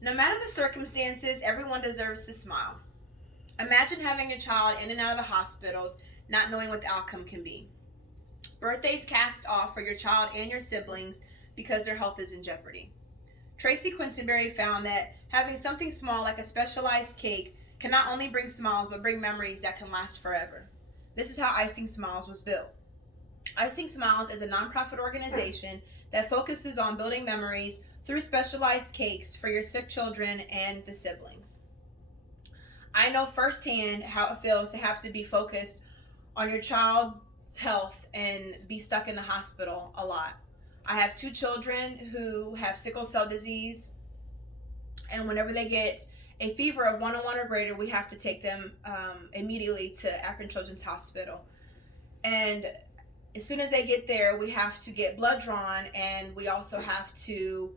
No matter the circumstances, everyone deserves to smile. Imagine having a child in and out of the hospitals, not knowing what the outcome can be. Birthdays cast off for your child and your siblings because their health is in jeopardy. Tracy Quisenberry found that having something small like a specialized cake can not only bring smiles but bring memories that can last forever. This is how Icing Smiles was built. Icing Smiles is a nonprofit organization that focuses on building memories through specialized cakes for your sick children and the siblings. I know firsthand how it feels to have to be focused on your child's health and be stuck in the hospital a lot. I have two children who have sickle cell disease, and whenever they get a fever of 101 or greater, we have to take them immediately to Akron Children's Hospital. And as soon as they get there, we have to get blood drawn, and we also have to,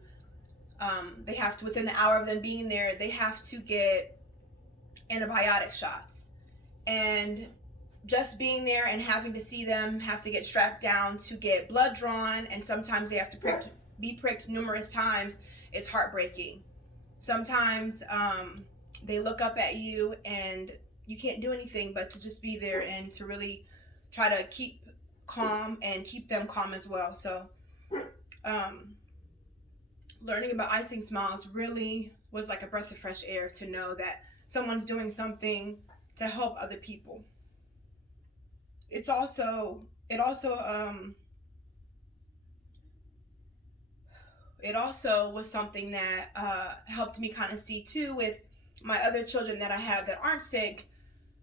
they have to, within the hour of them being there, they have to get antibiotic shots. And just being there and having to see them have to get strapped down to get blood drawn, and sometimes they have to be pricked numerous times, is heartbreaking. Sometimes they look up at you and you can't do anything but to just be there and to really try to keep calm and keep them calm as well. So um, learning about Icing Smiles really was like a breath of fresh air to know that someone's doing something to help other people. It's also it also it also was something that helped me kind of see too with my other children that I have that aren't sick,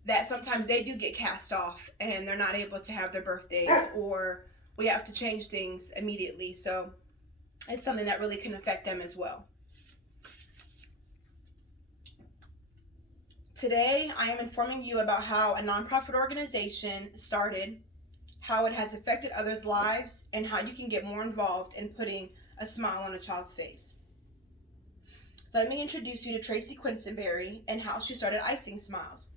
that sometimes they do get cast off and they're not able to have their birthdays, or we have to change things immediately. So it's something that really can affect them as well. Today, I am informing you about how a nonprofit organization started, how it has affected others' lives, and how you can get more involved in putting a smile on a child's face. Let me introduce you to Tracy Quisenberry and how she started Icing Smiles.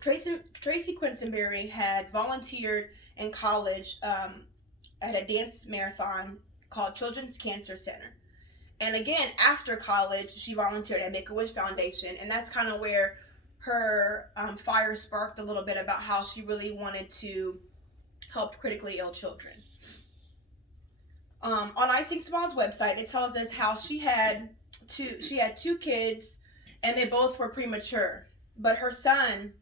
Tracy Quisenberry had volunteered in college at a dance marathon called Children's Cancer Center. And again, after college, she volunteered at Make-A-Wish Foundation, and that's kind of where her fire sparked a little bit about how she really wanted to help critically ill children. On Icing Smiles website, it tells us how she had two kids, and they both were premature. But her son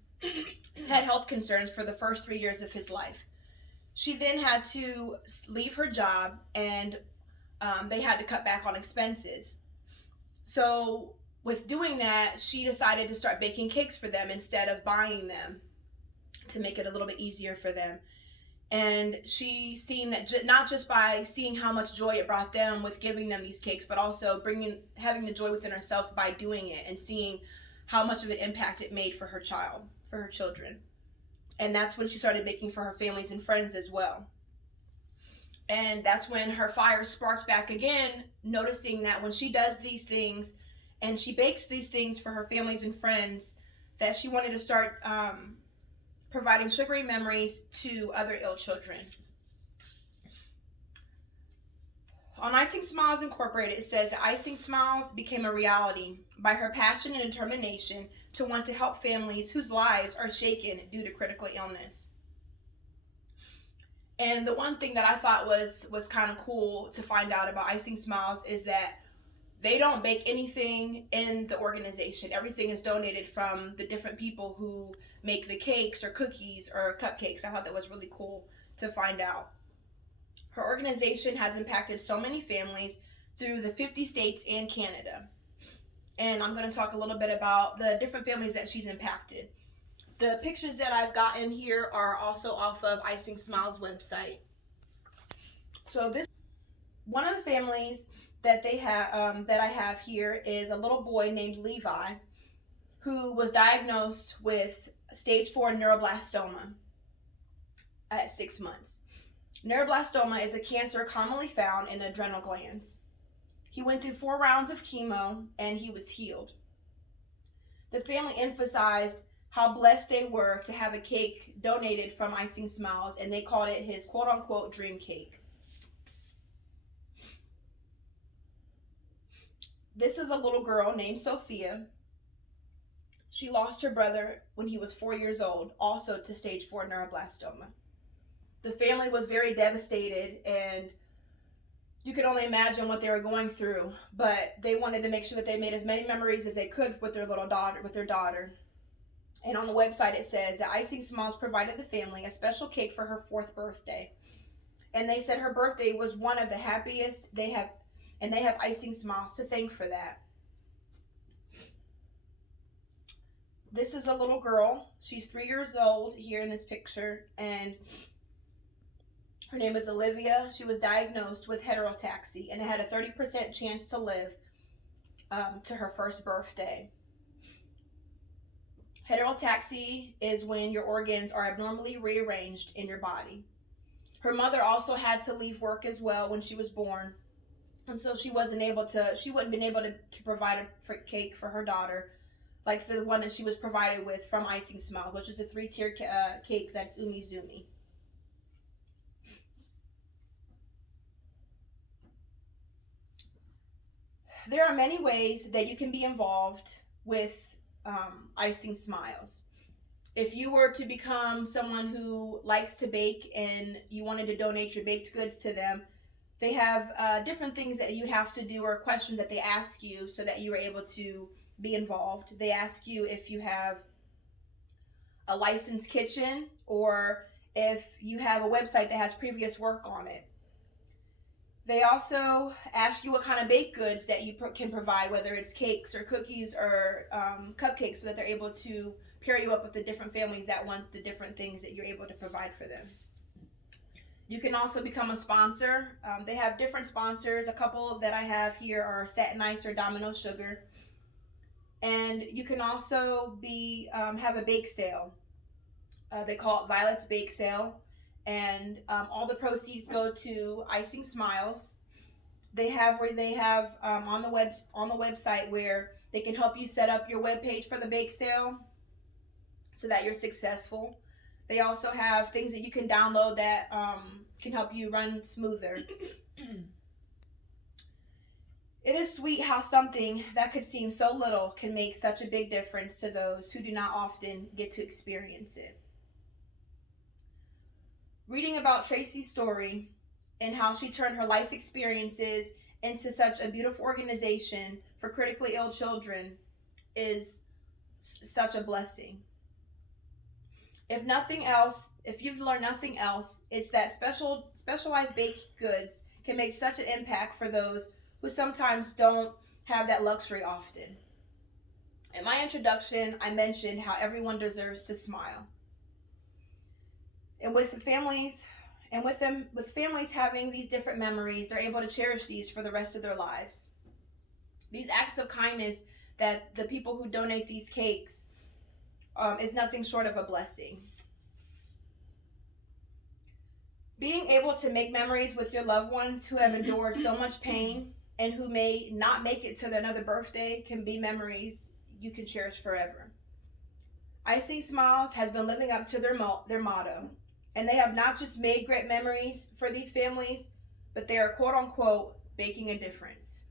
had health concerns for the first 3 years of his life. She then had to leave her job, and they had to cut back on expenses. So with doing that, she decided to start baking cakes for them instead of buying them, to make it a little bit easier for them. And she seen that not just by seeing how much joy it brought them with giving them these cakes, but also having the joy within herself by doing it and seeing how much of an impact it made for her children. And that's when she started baking for her families and friends as well. And that's when her fire sparked back again, noticing that when she does these things and she bakes these things for her families and friends, that she wanted to start providing sugary memories to other ill children. On Icing Smiles Incorporated, it says that Icing Smiles became a reality by her passion and determination to want to help families whose lives are shaken due to critical illness. And the one thing that I thought was kind of cool to find out about Icing Smiles is that they don't bake anything in the organization. Everything is donated from the different people who make the cakes or cookies or cupcakes. I thought that was really cool to find out. Her organization has impacted so many families through the 50 states and Canada. And I'm going to talk a little bit about the different families that she's impacted. The pictures that I've gotten here are also off of Icing Smiles website. So this one of the families that they have that I have here is a little boy named Levi, who was diagnosed with stage 4 neuroblastoma at 6 months. Neuroblastoma is a cancer commonly found in adrenal glands. He went through 4 rounds of chemo and he was healed. The family emphasized how blessed they were to have a cake donated from Icing Smiles, and they called it his quote-unquote dream cake. This is a little girl named Sophia. She lost her brother when he was 4 years old, also to stage 4 neuroblastoma. The family was very devastated, and you can only imagine what they were going through, but they wanted to make sure that they made as many memories as they could with their daughter. And on the website it says that Icing Smiles provided the family a special cake for her 4th birthday. And they said her birthday was one of the happiest they have, and they have Icing Smiles to thank for that. This is a little girl. She's 3 years old here in this picture, and her name is Olivia. She was diagnosed with heterotaxy and had a 30% chance to live to her 1st birthday. Heterotaxy is when your organs are abnormally rearranged in your body. Her mother also had to leave work as well when she was born, and so she wouldn't been able to provide a cake for her daughter like the one that she was provided with from Icing Smile, which is a 3-tier cake that's Umizoomi. There are many ways that you can be involved with Icing Smiles. If you were to become someone who likes to bake and you wanted to donate your baked goods to them, they have different things that you have to do or questions that they ask you so that you are able to be involved. They ask you if you have a licensed kitchen or if you have a website that has previous work on it. They also ask you what kind of baked goods that you can provide, whether it's cakes or cookies or cupcakes, so that they're able to pair you up with the different families that want the different things that you're able to provide for them. You can also become a sponsor. They have different sponsors. A couple that I have here are Satin Ice or Domino Sugar. And you can also have a bake sale. They call it Violet's Bake Sale. And all the proceeds go to Icing Smiles. They have on the website where they can help you set up your webpage for the bake sale so that you're successful. They also have things that you can download that can help you run smoother. It is sweet how something that could seem so little can make such a big difference to those who do not often get to experience it. Reading about Tracy's story and how she turned her life experiences into such a beautiful organization for critically ill children is such a blessing. If nothing else, if you've learned nothing else, it's that specialized baked goods can make such an impact for those who sometimes don't have that luxury often. In my introduction, I mentioned how everyone deserves to smile. And with families having these different memories, they're able to cherish these for the rest of their lives. These acts of kindness that the people who donate these cakes is nothing short of a blessing. Being able to make memories with your loved ones who have endured so much pain and who may not make it to another birthday can be memories you can cherish forever. Icing Smiles has been living up to their motto, and they have not just made great memories for these families, but they are quote unquote making a difference.